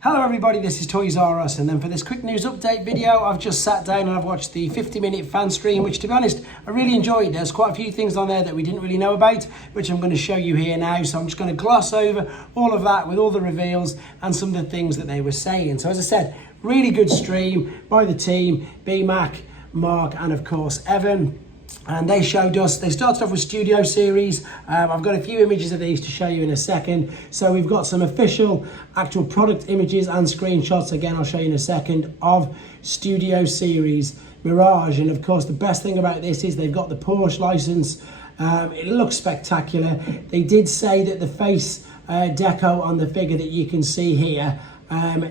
Hello everybody, this is Toys R Us, and then for this quick news update video, I've just sat down and I've watched the 50-minute fan stream, which to be honest, I really enjoyed. There's quite a few things on there that we didn't really know about, which I'm going to show you here now. So I'm just going to gloss over all of that with all the reveals and some of the things that they were saying. So as I said, really good stream by the team, B-Mac, Mark, and of course Evan. And they showed us, they started off with Studio Series. I've got a few images of these to show you in a second. So we've got some official actual product images and screenshots, again I'll show you in a second, of Studio Series Mirage. And of course the best thing about this is they've got the Porsche license. It looks spectacular. They did say that the face deco on the figure that you can see here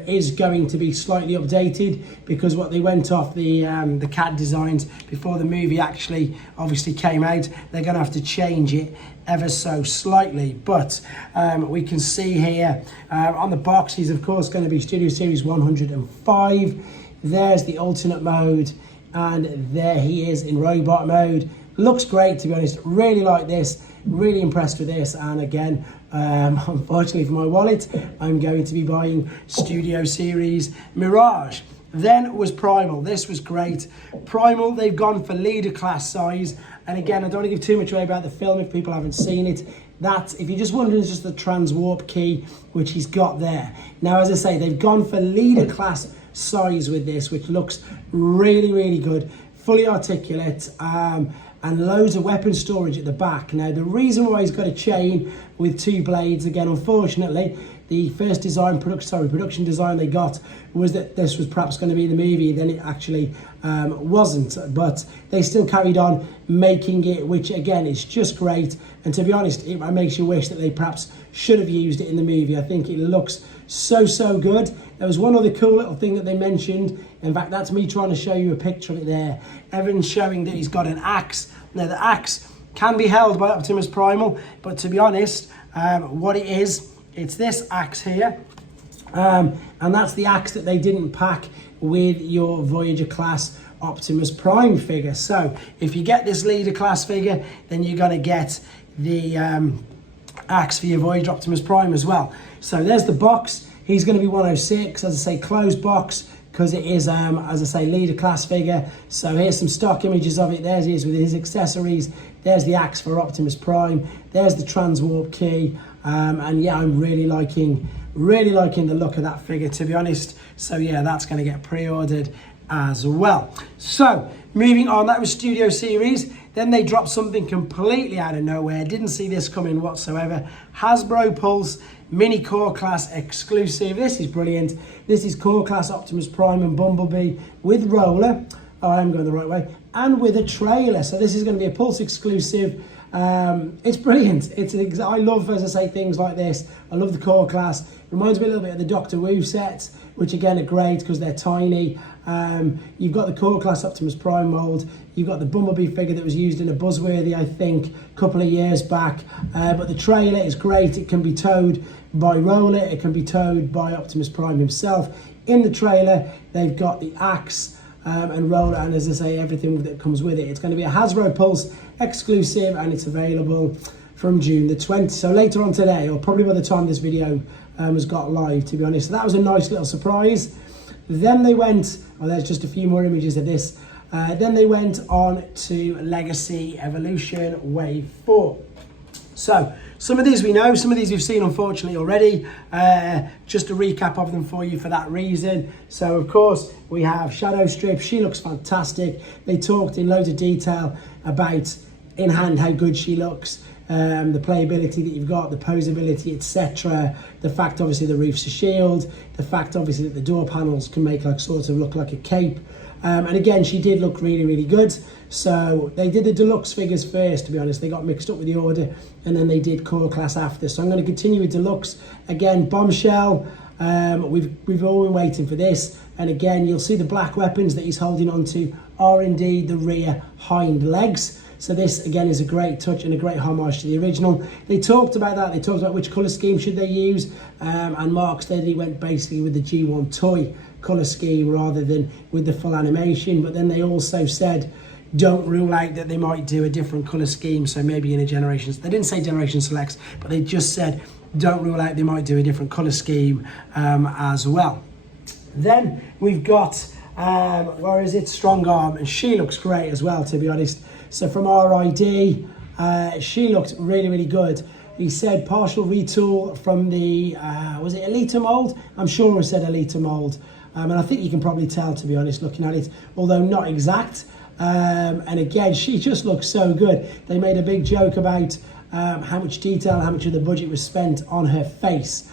is going to be slightly updated, because what they went off the CAD designs before the movie actually obviously came out, they're going to have to change it ever so slightly. But we can see here on the box, he's of course going to be Studio Series 105. There's the alternate mode, and there he is in robot mode. Looks great, to be honest. Really like this, really impressed with this. And again, unfortunately for my wallet, I'm going to be buying Studio Series Mirage. Then was Primal. This was great. Primal, they've gone for leader class size. And again, I don't want to give too much away about the film if people haven't seen it. That, if you're just wondering, is just the transwarp key, which he's got there. Now, as I say, they've gone for leader class size with this, which looks really, really good. Fully articulate. And loads of weapon storage at the back. Now, the reason why he's got a chain with two blades, again, unfortunately, the first production design they got was that this was perhaps going to be in the movie, then it actually wasn't. But they still carried on making it, which again is just great. And to be honest, it makes you wish that they perhaps should have used it in the movie. I think it looks so good. There was one other cool little thing that they mentioned. In fact, that's me trying to show you a picture of it there. Evan's showing that he's got an axe. Now, the axe can be held by Optimus Primal, but to be honest, what it is, it's this axe here. And that's the axe that they didn't pack with your Voyager class Optimus Prime figure. So if you get this leader class figure, then you're going to get the axe for your Voyager Optimus Prime as well. So there's the box. He's going to be 106, as I say, closed box, because it is, as I say, leader class figure. So here's some stock images of it. There he is with his accessories. There's the axe for Optimus Prime. There's the transwarp key. And yeah, I'm really liking the look of that figure, to be honest. So yeah, that's going to get pre-ordered as well. So moving on, that was Studio Series. Then they dropped something completely out of nowhere. Didn't see this coming whatsoever. Hasbro Pulse Mini Core Class exclusive. This is brilliant. This is Core Class Optimus Prime and Bumblebee with roller. Oh, I am going the right way. And with a trailer. So this is going to be a Pulse exclusive. It's brilliant. I love, as I say, things like this. I love the Core Class. Reminds me a little bit of the Doctor Who sets, which again are great because they're tiny. You've got the Core Class Optimus Prime mold. You've got the Bumblebee figure that was used in a Buzzworthy, I think, a couple of years back. But the trailer is great. It can be towed by roller. It can be towed by Optimus Prime himself. In the trailer, they've got the axe and roller, and as I say, everything that comes with it. It's going to be a Hasbro Pulse exclusive, and it's available from June the 20th. So later on today, or probably by the time this video has got live, to be honest. So that was a nice little surprise. Then they went, oh, there's just a few more images of this. Then they went on to Legacy Evolution Wave 4. So some of these we know, some of these we've seen unfortunately already. Just a recap of them for you for that reason. So of course we have Shadowstrip. She looks fantastic. They talked in loads of detail about in hand how good she looks. The playability that you've got, the posability, etc. The fact obviously the roof's a shield, the fact obviously that the door panels can make like sort of look like a cape. And again, she did look really good. So they did the deluxe figures first, to be honest. They got mixed up with the order, and then they did Core Class after. So I'm going to continue with deluxe. Again, Bombshell. We've all been waiting for this. And again, you'll see the black weapons that he's holding onto are indeed the rear hind legs. So this again is a great touch and a great homage to the original. They talked about that. They talked about which colour scheme should they use. And Mark said he went basically with the G1 toy colour scheme rather than with the full animation. But then they also said, don't rule out that they might do a different colour scheme. So maybe in a Generations, they didn't say Generation Selects, but they just said don't rule out they might do a different colour scheme as well. Then we've got, where is it? Strong Arm, and she looks great as well, to be honest. So from RID, she looked really, really good. He said partial retool from the, was it Elita mould? I'm sure it said Elita mould. And I think you can probably tell, to be honest, looking at it, although not exact. And again, she just looks so good. They made a big joke about how much detail, how much of the budget was spent on her face,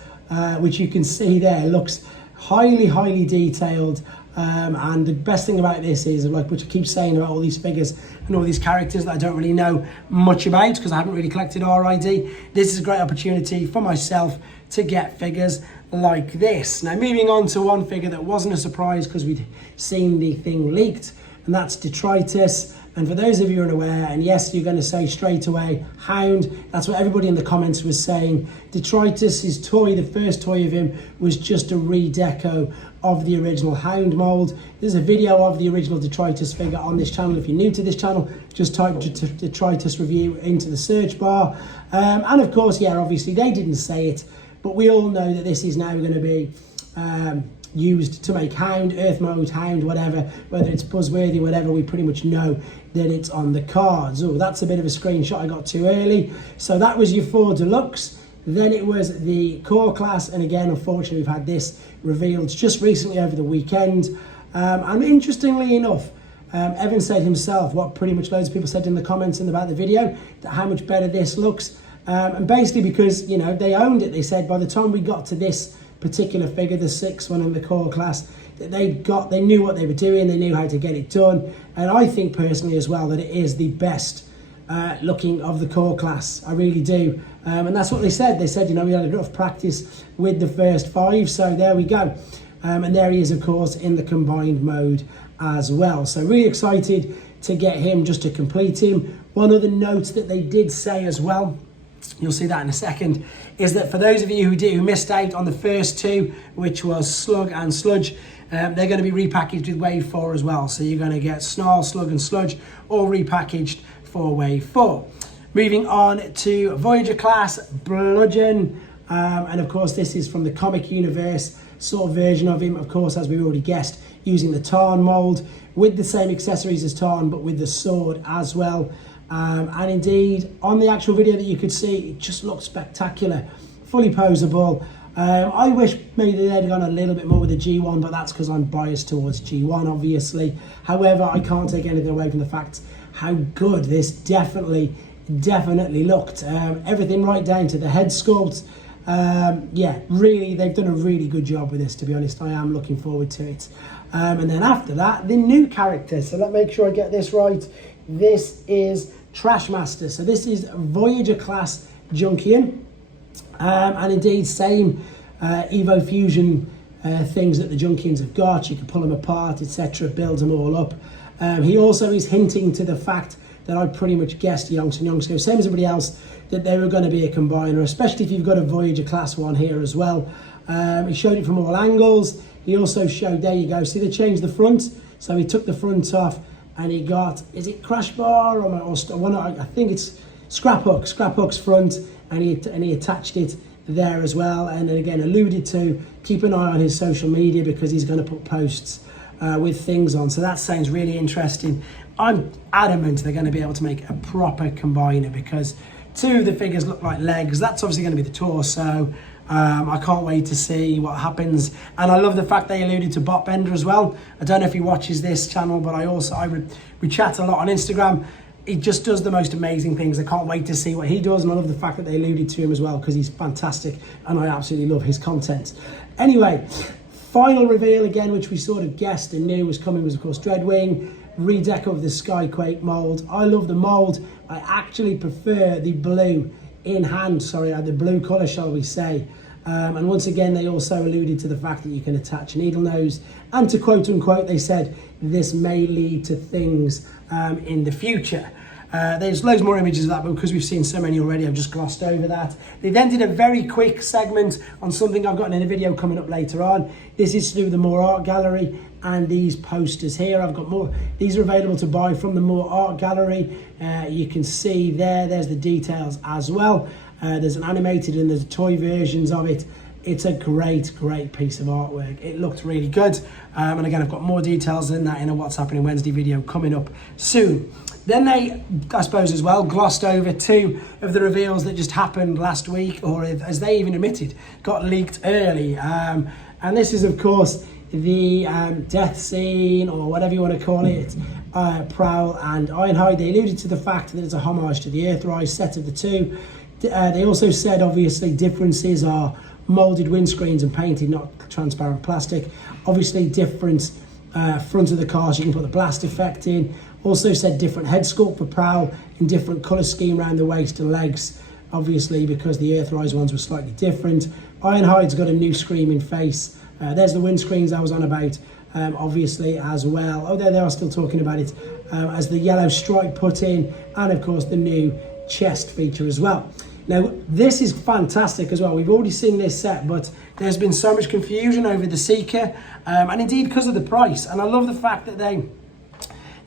which you can see there. Looks highly, highly detailed. And the best thing about this is, like, which I keep saying about all these figures and all these characters that I don't really know much about because I haven't really collected RID, this is a great opportunity for myself to get figures like this. Now, moving on to one figure that wasn't a surprise because we'd seen the thing leaked, and that's Detritus. And for those of you who are unaware, and yes, you're going to say straight away, Hound, that's what everybody in the comments was saying. Detritus' toy, the first toy of him, was just a redeco of the original Hound mould. There's a video of the original Detritus figure on this channel. If you're new to this channel, just type Detritus review into the search bar. And of course, yeah, obviously they didn't say it, but we all know that this is now going to be used to make Hound, Earth Mode, Hound, whatever, whether it's Buzzworthy, whatever, we pretty much know that it's on the cards. Oh, that's a bit of a screenshot I got too early. So that was your 4 Deluxe. Then it was the core class, and again, unfortunately, we've had this revealed just recently over the weekend. And interestingly enough, Evan said himself, what pretty much loads of people said in the comments and about the video, that how much better this looks. And basically because, you know, they owned it. They said by the time we got to this particular figure, the 6th one in the core class, that they knew what they were doing, they knew how to get it done. And I think personally as well that it is the best looking of the core class. I really do. And that's what they said. They said, you know, we had enough practice with the first 5, so there we go. And there he is, of course, in the combined mode as well. So really excited to get him, just to complete him. One other note that they did say as well, you'll see that in a second, is that for those of you who missed out on the first 2, which was Slug and Sludge, they're going to be repackaged with Wave 4 as well. So you're going to get Snarl, Slug and Sludge all repackaged for Wave 4. Moving on to Voyager class, Bludgeon. And of course, this is from the comic universe sort of version of him, of course, as we already guessed, using the Tarn mold with the same accessories as Tarn, but with the sword as well. And indeed, on the actual video that you could see, it just looked spectacular, fully posable. I wish maybe they'd gone a little bit more with the G1, but that's because I'm biased towards G1, obviously. However, I can't take anything away from the fact how good this definitely looked. Everything right down to the head sculpt. Yeah, really, they've done a really good job with this, to be honest. I am looking forward to it. And then after that, the new character. So let's make sure I get this right. This is Trashmaster. So this is Voyager class Junkian. And indeed, same Evo Fusion things that the Junkians have got. You can pull them apart, etc., build them all up. He also is hinting to the fact that I pretty much guessed Yonks and Yonks, same as everybody else, that they were going to be a combiner, especially if you've got a Voyager class one here as well. He showed it from all angles. He also showed, there you go, see they changed the front. So he took the front off and he got, is it crash bar or one? I think it's scrap hooks front, and he attached it there as well. And then again alluded to, keep an eye on his social media because he's going to put posts with things on. So that sounds really interesting. I'm adamant they're going to be able to make a proper combiner because 2 of the figures look like legs. That's obviously going to be the torso. I can't wait to see what happens. And I love the fact they alluded to Bot Bender as well. I don't know if he watches this channel, but we chat a lot on Instagram. He just does the most amazing things. I can't wait to see what he does. And I love the fact that they alluded to him as well because he's fantastic and I absolutely love his content. Anyway, final reveal again, which we sort of guessed and knew was coming, was of course Dreadwing. Redeco of the Skyquake mold. I love the mold. I actually prefer the blue in hand, the blue colour, shall we say. And once again, they also alluded to the fact that you can attach needle nose, and to quote unquote, they said this may lead to things in the future. There's loads more images of that, but because we've seen so many already, I've just glossed over that. They then did a very quick segment on something I've got in a video coming up later on. This is to do with the More Art Gallery and these posters here. I've got more. These are available to buy from the More Art Gallery. You can see there's the details as well. There's an animated and there's toy versions of it. It's a great piece of artwork. It looked really good. And again, I've got more details than that in a What's Happening Wednesday video coming up soon. Then they, I suppose as well, glossed over 2 of the reveals that just happened last week, or as they even admitted, got leaked early. And this is, of course, the death scene, or whatever you want to call it, Prowl and Ironhide. They alluded to the fact that it's a homage to the Earthrise set of the 2. They also said, obviously, differences are moulded windscreens and painted, not transparent plastic. Obviously, different front of the cars, you can put the blast effect in. Also said different head sculpt for Prowl and different colour scheme around the waist and legs, obviously because the Earthrise ones were slightly different. Ironhide's got a new screaming face. There's the windscreens I was on about, obviously, as well. Oh, there they are still talking about it, as the yellow stripe put in, and of course the new chest feature as well. Now, this is fantastic as well. We've already seen this set, but there's been so much confusion over the Seeker, and indeed because of the price. And I love the fact that they,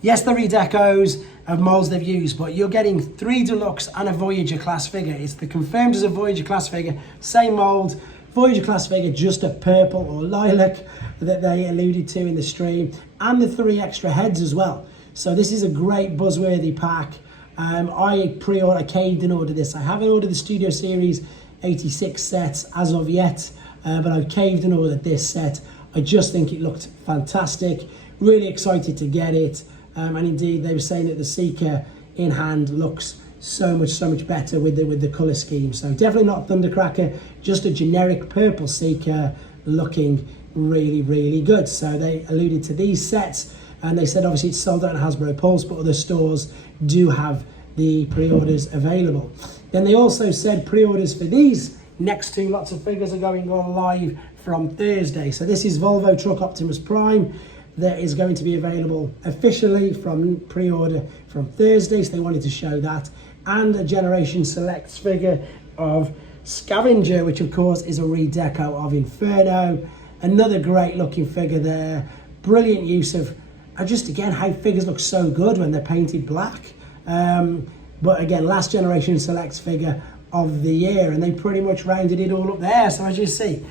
yes, the redecos of molds they've used, but you're getting 3 Deluxe and a Voyager class figure. It's the confirmed as a Voyager class figure, same mold, Voyager class figure, just a purple or lilac that they alluded to in the stream, and the 3 extra heads as well. So this is a great Buzzworthy pack. I caved and ordered this. I haven't ordered the Studio Series 86 sets as of yet, but I've caved and ordered this set. I just think it looked fantastic. Really excited to get it. And indeed, they were saying that the Seeker in hand looks so much better with the colour scheme. So definitely not Thundercracker, just a generic purple Seeker looking really good. So they alluded to these sets, and they said obviously it's sold out on Hasbro Pulse, but other stores do have the pre-orders available. Then they also said pre-orders for these next 2 lots of figures are going on live from Thursday. So this is Volvo Truck Optimus Prime. That is going to be available officially from pre-order from Thursday, so they wanted to show that. And a Generation Selects figure of Scavenger, which of course is a redeco of Inferno. Another great looking figure there. Brilliant use of, just again, how figures look so good when they're painted black. But again, last Generation Selects figure of the year, and they pretty much rounded it all up there. So as you see,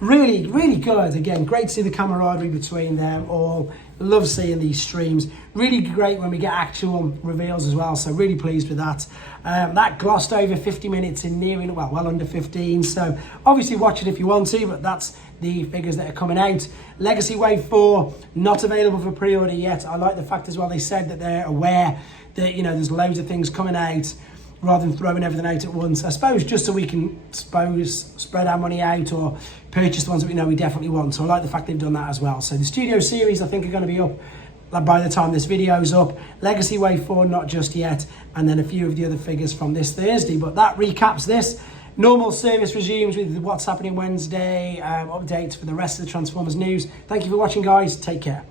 really good. Again, great to see the camaraderie between them all. Love seeing these streams. Really great when we get actual reveals as well. So really pleased with that. That glossed over 50 minutes in nearing, well under 15. So obviously watch it if you want to, but that's the figures that are coming out. Legacy Wave 4, not available for pre-order yet. I like the fact as well they said that they're aware that, you know, there's loads of things coming out, rather than throwing everything out at once. I suppose just so we can spread our money out or purchase the ones that we know we definitely want. So I like the fact they've done that as well. So the Studio Series I think are going to be up by the time this video is up. Legacy Wave 4 not just yet, and then a few of the other figures from this Thursday. But that recaps this. Normal service resumes with What's Happening Wednesday updates for the rest of the Transformers news. Thank you for watching, guys. Take care.